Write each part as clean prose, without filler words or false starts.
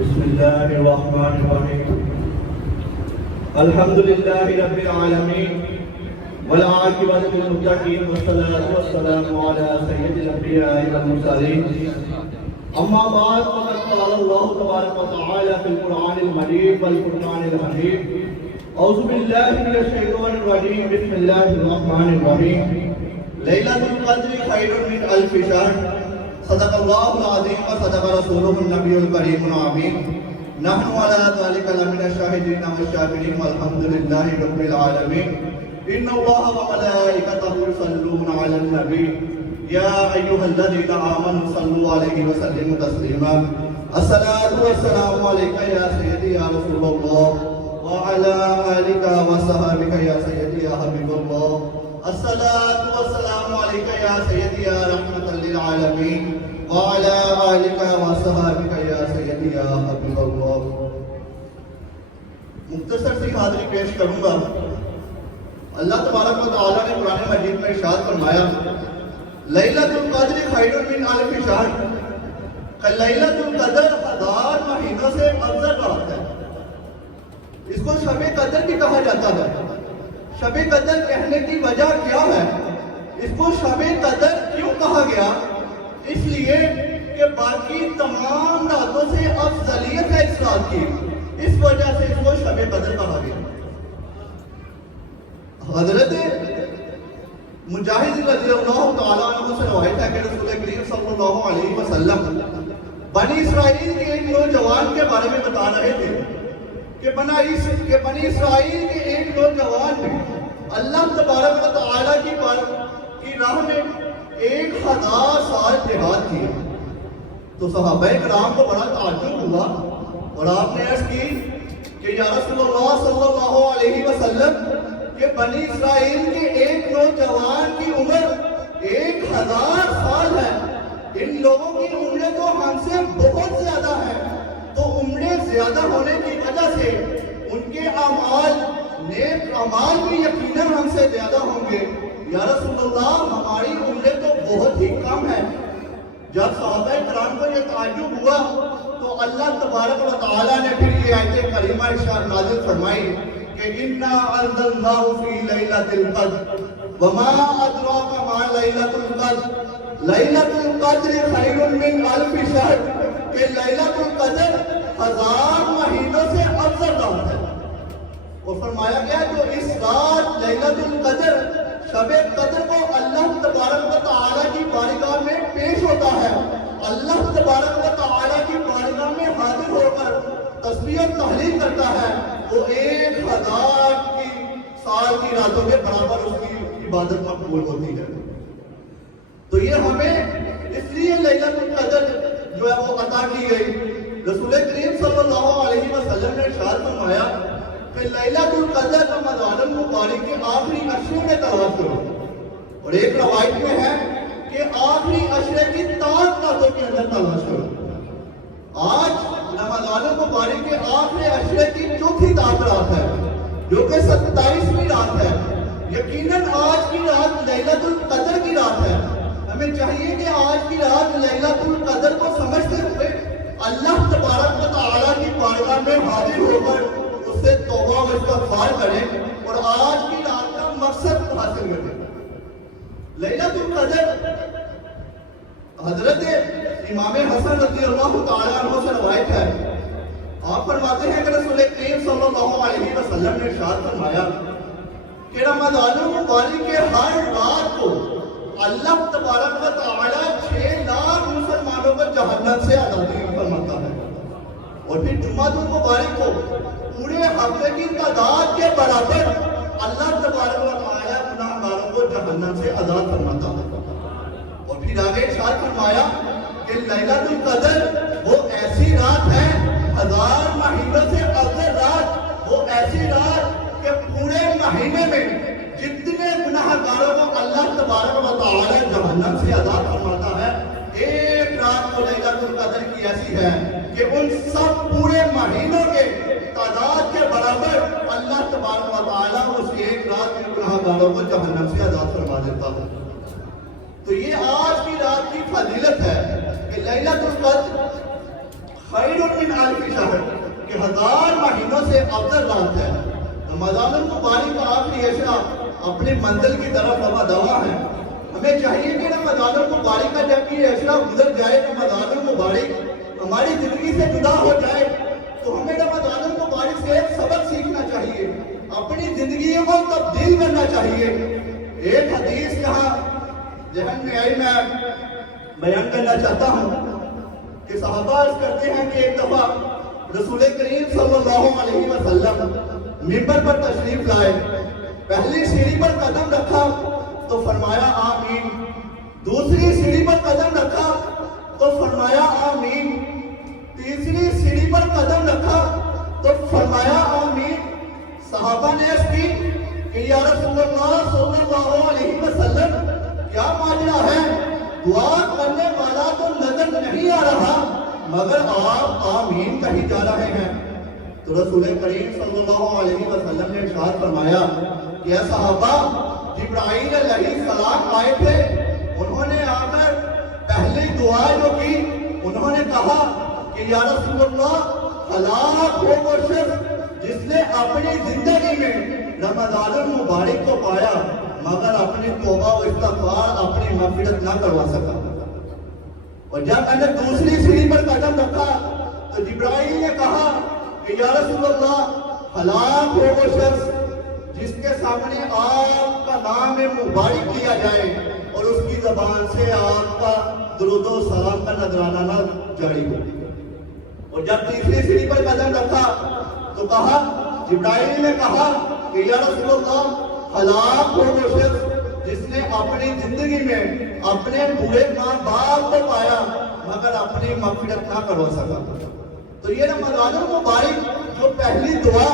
بسم الله الرحمن الرحيم. الحمد لله رب العالمين والعاقبة للمتقين والصلاة والسلام على سيد الأنبياء والمرسلين. أما بعد فقد قال الله تبارك وتعالى في القرآن المجيد والفرقان الحميد. أعوذ بالله من الشيطان الرجيم. بسم الله الرحمن الرحيم. ليلة القدر خير من ألف شهر. صدق الله العظيم وصدق رسوله النبي الكريم العظيم. نحن على ذلك لمن الشاهدين والشاكرين والحمد لله رب العالمين. إن الله وملائكته يصلون على النبي يا أيها الذين آمنوا صلوا عليه وسلموا تسليما. الصلاة والسلام عليك يا سيدي يا رسول الله وعلى آلك وصحبك يا سيدي يا حبيب الله. الصلاة والسلام عليك يا سيدي يا رحمة للعالمين وعلى آلك وصحبك يا سيدي يا حبيب الله. مختصر سی حاضری پیش کروں گا. اللہ تبارک و تعالیٰ نے قرآن مجید میں ارشاد فرمایا لیلۃ القدر خیر من الف شہر. لیلۃ القدر 1000 مہینوں سے افضل رات ہے. اس کو شب قدر بھی کہا جاتا ہے. شب قدر کہنے کی وجہ کیا ہے؟ اس کو شب قدر کیوں کہا گیا؟ اس لیے کہ باقی تمام راتوں سے افضلیت ہے اس رات کی. اس وجہ سے اس کو شب قدر کہا گیا. حضرت مجاہد رضی اللہ تعالیٰ عنہ سے روایت ہے کہ رسول کریم صلی اللہ علیہ وسلم بنی اسرائیل کے ایک نوجوان کے بارے میں بتا رہے تھے کہ بنی اسرائیل کے ایک نوجوان نے اللہ تبارک و تعالیٰ کی راہ میں 1000 سال جہاد کیا. تو صحابہ کرام کو بڑا تعجب ہوا اور آپ نے عرض کی کہ یا رسول اللہ صلی اللہ علیہ وسلم کہ بنی اسرائیل کے ایک نوجوان کی عمر 1000 سال ہے. ان لوگوں کی عمریں تو ہم سے بہت زیادہ ہیں. تو عمریں زیادہ ہونے کی وجہ سے ان کے اعمال نیک اعمال بھی یقیناً ہم سے زیادہ ہوں گے. یا رسول اللہ ہماری عمریں تو بہت ہی کم ہیں. جب صحابہ کرام کو یہ تعجب ہوا تو اللہ تبارک و تعالیٰ نے پھر یہ آیت کریمہ ارشاد نازل فرمائی کہ اِنَّا أَنزَلْنَاهُ فِي لَيْلَةِ الْقَدْرِ وَمَا أَدْرَاكَ مَا لَيْلَةُ الْقَدْرِ لَيْلَةُ الْقَدْرِ خَيْرٌ مِّنْ أَلْفِ شَهْرٍ. کہ لیلۃ القدر 1000 مہینوں سے افضل رات ہے. اور فرمایا گیا جو اس رات لیلۃ القدر شب قدر کو اللہ تبارک و تعالیٰ کی بارگاہ میں پیش ہوتا ہے, اللہ تبارک و تعالیٰ کی بارگاہ میں حاضر ہو کر تسبیح و تحلیل کرتا ہے, وہ 1000 سال کی راتوں کے برابر اس کی عبادت مقبول ہوتی ہے. تو یہ ہمیں اس لیے لیلۃ القدر جو ہے وہ عطا کی گئی. رسول کریم صلی اللہ علیہ وسلم نے ارشاد فرمایا کہ لیلۃ القدر رمضان المبارک کے آخری عشرے میں تلاش کرو. اور ایک روایت میں ہے کہ آخری عشرے کی 3 راتوں کے اندر تلاش کرو. آج رمضان المبارک کے آخری عشرے کی 4تھی رات ہے جو کہ 27ویں رات ہے. یقیناً آج کی رات لیلۃ القدر کی رات ہے. ہمیں چاہیے کہ آج کی رات لیلۃ القدر کو سمجھتے ہوئے اللہ تبارک و تعالیٰ کی بارگاہ میں حاضر ہو کر اس سے توبہ و استغفار کریں اور آج کی رات کا مقصد حاصل کریں. لیلۃ القدر حضرت امام حسن رضی اللہ تعالیٰ عنہ سے روایت ہے. آپ فرماتے ہیں کہ رسول کریم صلی اللہ علیہ وسلم نے ارشاد فرمایا کہ رمضان المبارک کے ہر رات کو اللہ تبارک و تعالیٰ 6 لاکھ مسلمانوں کو جہنم سے آزادی فرماتا ہے. اور پھر جمعہ المبارک کو پورے ہفتے کی تعداد کے برابر اللہ تبارک و تعالیٰ گناہگاروں کو جہنم سے آزاد فرماتا ہے. اور پھر آگے ارشاد فرمایا کہ لیلۃ القدر وہ ایسی رات ہے 1000 مہینوں سے افضل رات, وہ ایسی رات کہ پورے مہینے میں جتنے گناہگاروں کو اللہ تبارک و تعالیٰ جہنم سے آزاد فرماتا ہے, ایک رات کو لیلۃ القدر کی ایسی ہے کہ ان سب پورے مہینوں کے تعداد کے برابر اللہ تبارک و تعالیٰ اس ایک رات کے گناہگاروں کو جہنم سے آزاد فرما دیتا ہے. تو یہ آج کی رات کی فضیلت ہے کہ لیلۃ القدر خیر من الف شہر کہ 1000 مہینوں سے افضل رات ہے. رمضان المبارک کا آخری عشرہ اپنی منزل کی طرف رواں دوا ہے. ہمیں چاہیے کہ رمضان المبارک کا جب یہ عشرہ گزر جائے, رمضان المبارک ہماری زندگی سے جدا ہو جائے, تو ہمیں رمضان المبارک سے ایک سبق سیکھنا چاہیے, اپنی زندگی کو تبدیل کرنا چاہیے. ایک حدیث یہاں ذہن میں آئی, میں بیان کرنا چاہتا ہوں کہ صحابہ عرض کرتے ہیں کہ ایک دفعہ رسول کریم صلی اللہ علیہ وسلم منبر پر تشریف لائے. پہلی سیڑھی پر قدم رکھا تو فرمایا آمین, دوسری سیڑھی پر قدم رکھا تو فرمایا آمین, تیسری سیڑھی پر قدم رکھا تو فرمایا آمین. صحابہ نے عرض کی کہ یا رسول اللہ صلی اللہ علیہ وسلم کیا ماجرا ہے, دعا کرنے والا تو نظر نہیں آ رہا مگر آپ آمین کہی جا رہے ہیں. تو رسول کریم صلی اللہ علیہ وسلم نے ارشاد فرمایا کہ اے صحابہ, جبرائیل علیہ السلام آئے تھے, انہوں نے آ کر پہلی دعا جو کی انہوں نے کہا کہ یا رسول اللہ ہلاک ہو وہ شخص جس نے اپنی زندگی میں رمضان المبارک کو پایا مگر اپنی توبہ و استغفار اپنی مغفرت نہ کروا سکا. اور جب میں نے دوسری سیڑھی پر قدم رکھا تو جبرائیل نے کہا کہ یا رسول اللہ ہلاک ہو وہ شخص جس کے سامنے آپ کا نام مبارک لیا جائے اور اس کی زبان سے آپ کا درود و سلام کا نذرانہ نہ جاری ہو. اور جب تیسری سیڑھی پر قدم رکھا تو کہا, جبرائیل نے کہا کہ یا رسول اللہ ہلاک ہو وہ شخص جس نے اپنی زندگی میں اپنے بوڑھے ماں باپ کو پایا مگر اپنی مغفرت نہ کروا سکا. تو یہ رمضان المبارک جو پہلی دعا,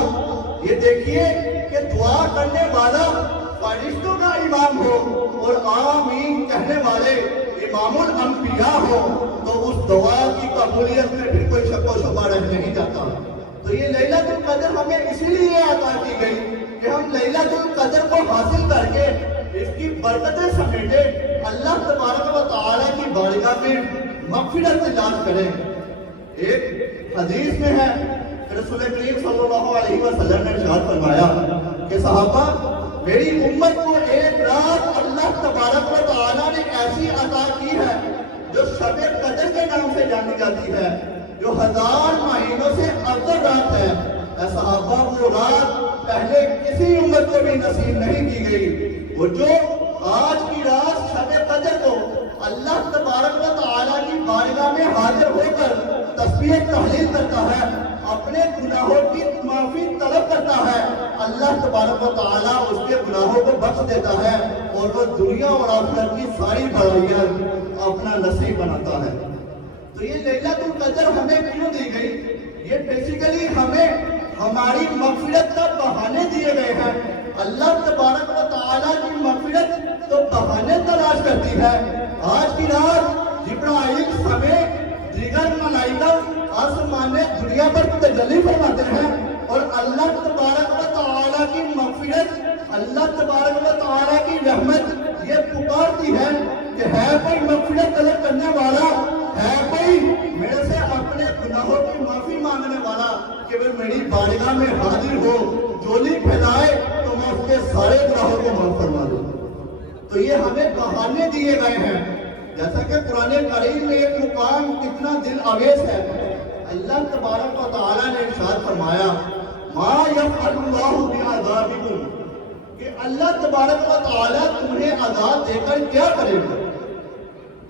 یہ دیکھیے کہ دعا کرنے والا فرشتوں کا امام ہو اور آمین کہنے والے امام الانبیاء ہو, تو اس دعا کی قبولیت میں پھر کوئی شک و شبہ رہ نہیں جاتا. تو یہ لیلۃ القدر ہمیں اسی لیے عطا کی گئی کہ ہم لیلۃ القدر کو حاصل کر کے اس کی برکتیں سمیٹے اللہ تبارک و تعالیٰ کی بارگاہ میں مغفرت تلاش کریں. ایک حدیث میں ہے رسول کریم صلی اللہ علیہ وسلم نے ارشاد فرمایا کہ صحابہ, میری امت کو ایک رات اللہ تبارک و تعالیٰ نے ایسی عطا کی ہے جو شب قدر کے نام سے جانی جاتی ہے, جو 1000 مہینوں سے افضل رات ہے. اے صحابہ, وہ رات پہلے کسی امت کو بھی نصیب نہیں کی گئی. وہ جو آج کی رات شب قدر کو اللہ تبارک و تعالیٰ کی بارگاہ میں حاضر ہو کر تسبیح تحلیل کرتا ہے, اپنے گناہوں کی معافی طلب کرتا ہے, اللہ تبارک و تعالیٰ اس کے گناہوں کو بخش دیتا ہے اور وہ دنیا اور آخرت کی ساری بڑائیاں اپنا نصیب بناتا ہے. تو یہ لیلۃ القدر ہمیں کیوں دی گئی؟ یہ بیسیکلی ہمیں ہماری مغفرت کا بہانے دیے گئے ہیں. اللہ تبارک و تعالیٰ کی مغفرت تو بہانے تلاش کرتی ہے. آج کی رات جبرائیل سمیت دیگر ملائکہ آسمان دنیا پر تجلی فرماتے ہیں اور اللہ تبارک و تعالیٰ کی مغفرت, اللہ تبارک و تعالیٰ کی رحمت یہ پکارتی ہے کہ ہے کوئی مغفرت طلب کرنے والا, ہے کوئی میرے سے اپنے گناہوں کی معافی مانگنے والا کہ وہ میری بارگاہ میں حاضر ہو, جھولی پھیلائے تو میں اس کے سارے گناہوں کو معاف فرما دوں. تو یہ ہمیں بہانے دیے گئے ہیں. جیسا کہ قرآن کریم میں ایک مقام کتنا دل آویز ہے. اللہ تبارک و تعالیٰ نے ارشاد فرمایا ما یفعل اللہ بعذابکم, کہ اللہ تبارک و تعالیٰ تمہیں عذاب دے کر کیا کرے گا.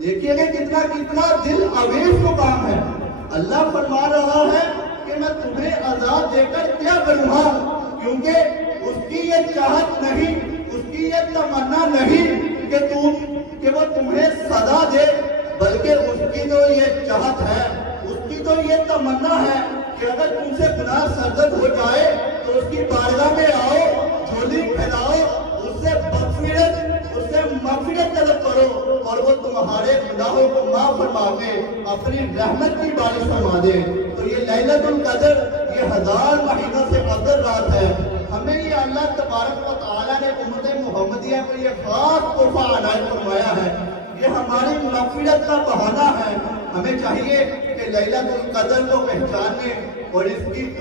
دیکھیے کہ کتنا دل آویز مقام ہے. اللہ فرما رہا ہے کہ میں تمہیں عذاب دے کر کیا کروں گا, کیونکہ اس کی یہ چاہت نہیں, اس کی یہ تمنا نہیں کہ وہ تمہیں سزا دے, بلکہ اس کی تو یہ چاہت ہے, اس کی تو یہ تمنا ہے کہ اگر تم سے گناہ سرزد ہو جائے تو اس کی بارگاہ میں آؤ, جھولی پھیلاؤ, اس سے مغفرت طلب کرو اور وہ تمہارے گناہوں کو معاف فرما کے اپنی رحمت کی بارش فرما دے. تو یہ لیلۃ القدر یہ 1000 مہینوں سے افضل رات ہے. ہمیں یہ اللہ تبارک و تعالیٰ نے امت محمدیہ کو یہ خاص تحفہ عنایت فرمایا ہے. یہ ہماری مغفرت کا بہانہ ہے, ہمیں چاہیے کہ لیلۃ القدر کو پہچاننے اور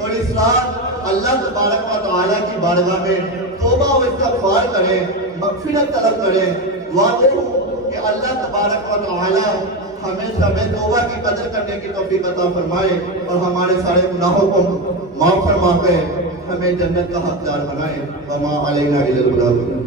اس رات اللہ تبارک و تعالیٰ کی بارگاہ میں توبہ و استغفار کریں، مغفرت طلب کریں، دعا ہو کہ اللہ تبارک و تعالیٰ ہمیں توبہ کی قدر کرنے کی توفیق عطا فرمائے اور ہمارے سارے گناہوں کو معاف فرما کے ہمیں جنت کا حقدار بنائے۔ وما علینا الا البلاغ۔